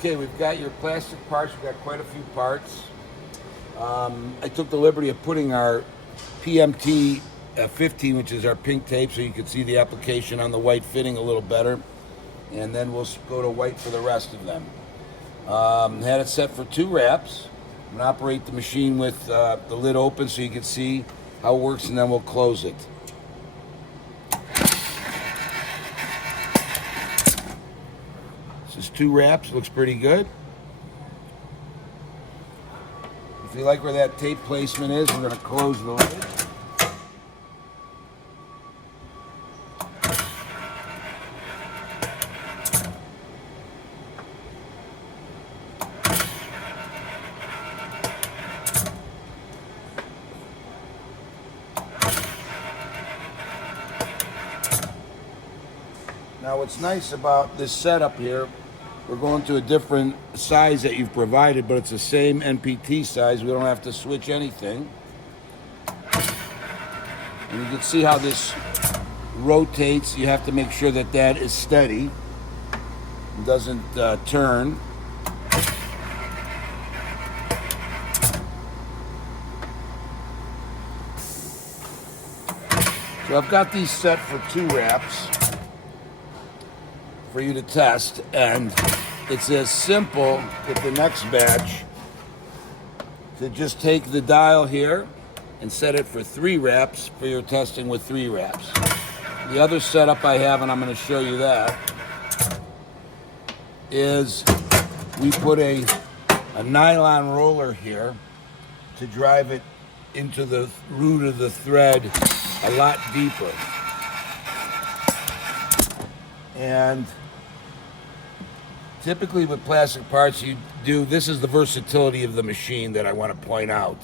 Okay, we've got your plastic parts. We've got quite a few parts. I took the liberty of putting our PMT 15, which is our pink tape, so you can see the application on the white fitting a little better. And then we'll go to white for the rest of them. Had it set for 2 wraps. I'm going to operate the machine with the lid open so you can see how it works, and then we'll close it. This is 2 wraps. Looks pretty good. If you like where that tape placement is, we're going to close the lid. Now what's nice about this setup here, we're going to a different size that you've provided, but it's the same NPT size. We don't have to switch anything. And you can see how this rotates. You have to make sure that that is steady and doesn't turn. So I've got these set for 2 wraps for you to test, and it's as simple with the next batch to just take the dial here and set it for 3 wraps for your testing with 3 wraps. The other setup I have, and I'm going to show you that, is we put a nylon roller here to drive it into the root of the thread a lot deeper. And typically with plastic parts, this is the versatility of the machine that I want to point out.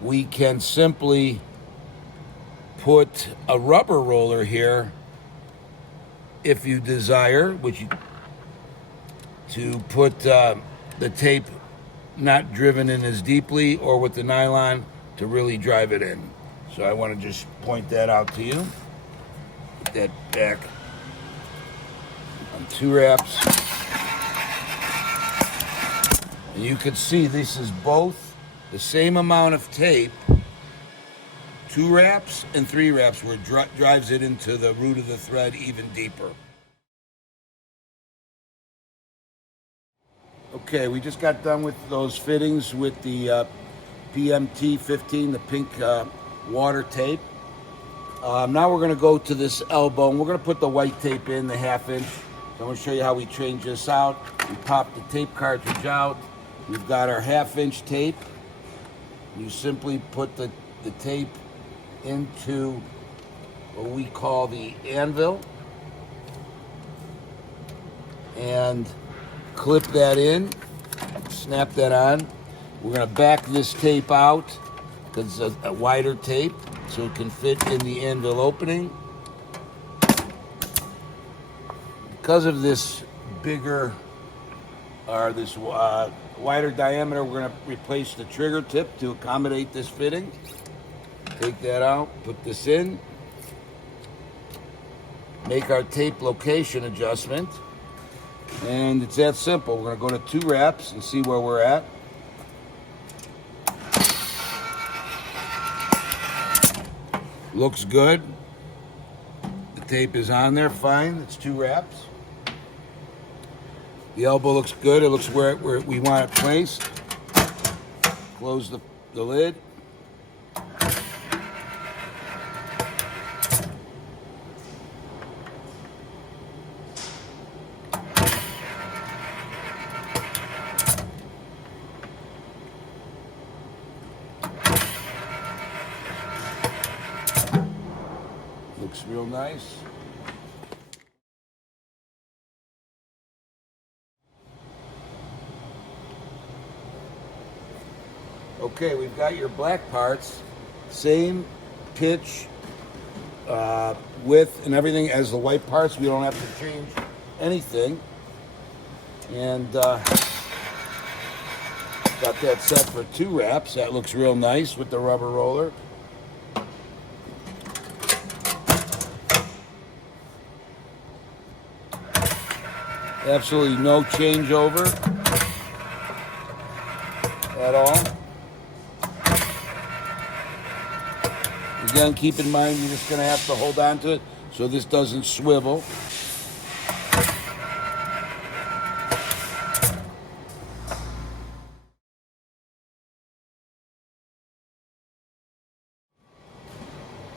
We can simply put a rubber roller here if you desire, to put the tape not driven in as deeply, or with the nylon to really drive it in. So I want to just point that out to you. Put that back on 2 wraps. And you can see this is both the same amount of tape, 2 wraps and 3 wraps, where it drives it into the root of the thread even deeper. Okay, we just got done with those fittings with the PMT 15, the pink water tape. Now we're going to go to this elbow, and we're going to put the white tape in, the 1/2 inch. So I'm going to show you how we change this out. We pop the tape cartridge out. We've got our 1/2 inch tape. You simply put the tape into what we call the anvil and clip that in, snap that on. We're going to back this tape out because it's a wider tape so it can fit in the anvil opening. Because of this bigger, or this wider diameter, we're going to replace the trigger tip to accommodate this fitting. Take that out, put this in, make our tape location adjustment, and it's that simple. We're going to go to 2 wraps and see where we're at. Looks good. The tape is on there fine. It's 2 wraps. The elbow looks good. It looks where we want it placed. Close the lid. Looks real nice. Okay, we've got your black parts, same pitch, width, and everything as the white parts. We don't have to change anything. And got that set for 2 wraps. That looks real nice with the rubber roller. Absolutely no changeover at all. Again, keep in mind you're just going to have to hold on to it so this doesn't swivel.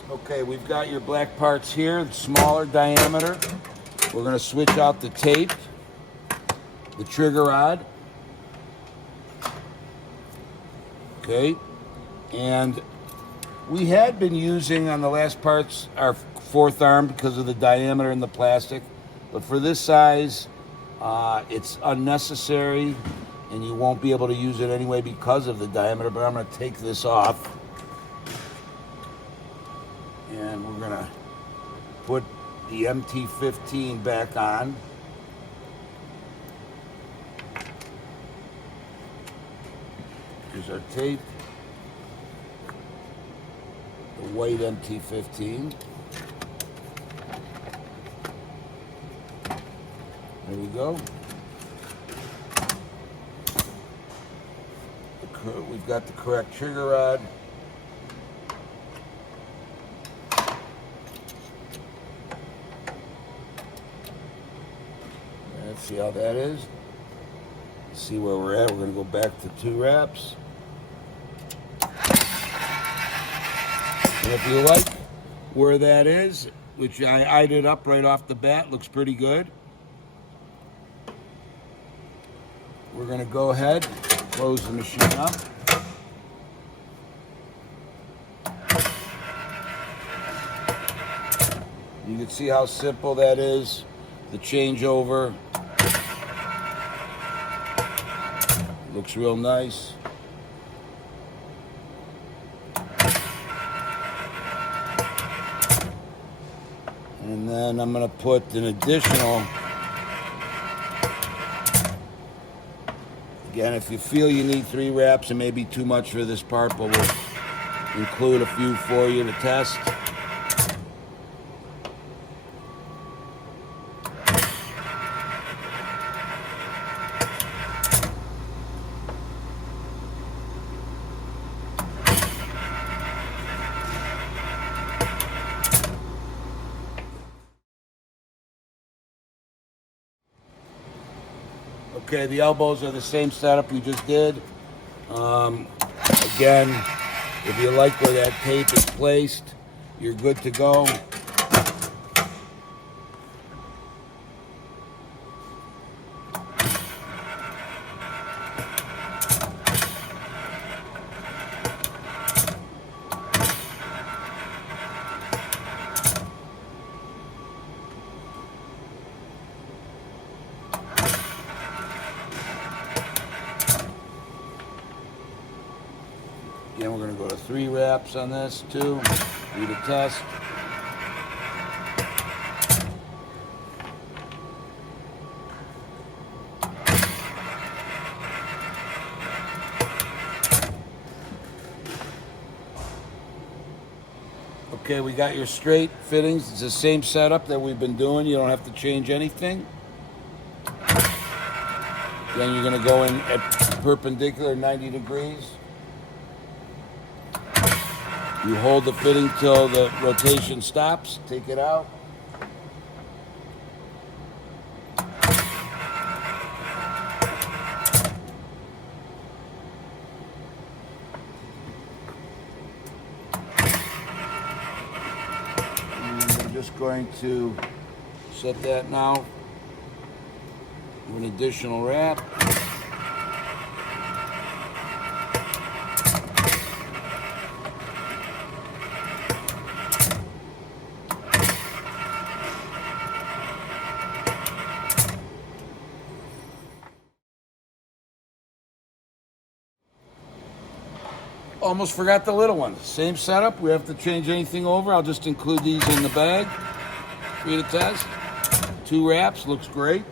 Okay, we've got your black parts here, smaller diameter. We're going to switch out the tape, the trigger rod. Okay, and we had been using on the last parts our fourth arm because of the diameter in the plastic, but for this size, it's unnecessary and you won't be able to use it anyway because of the diameter, but I'm going to take this off. And we're going to put the MT15 back on. Here's our tape. The white MT15. There we go. We've got the correct trigger rod. Let's see how that is. Let's see where we're at. We're going to go back to 2 wraps. And if you like where that is, which I eyed it up right off the bat, looks pretty good. We're going to go ahead, close the machine up. You can see how simple that is, the changeover. Looks real nice. And then I'm going to put an additional, again, if you feel you need 3 wraps, it may be too much for this part, but we'll include a few for you to test. Okay, the elbows are the same setup we just did. Again, if you like where that tape is placed, you're good to go. Again, we're going to go to 3 wraps on this too. Do the test. Okay, we got your straight fittings. It's the same setup that we've been doing. You don't have to change anything. Then you're going to go in at perpendicular 90 degrees. You hold the fitting till the rotation stops, take it out. And I'm just going to set that now with an additional wrap. Almost forgot the little ones. Same setup. We have to change anything over. I'll just include these in the bag for you to test. 2 wraps. Looks great.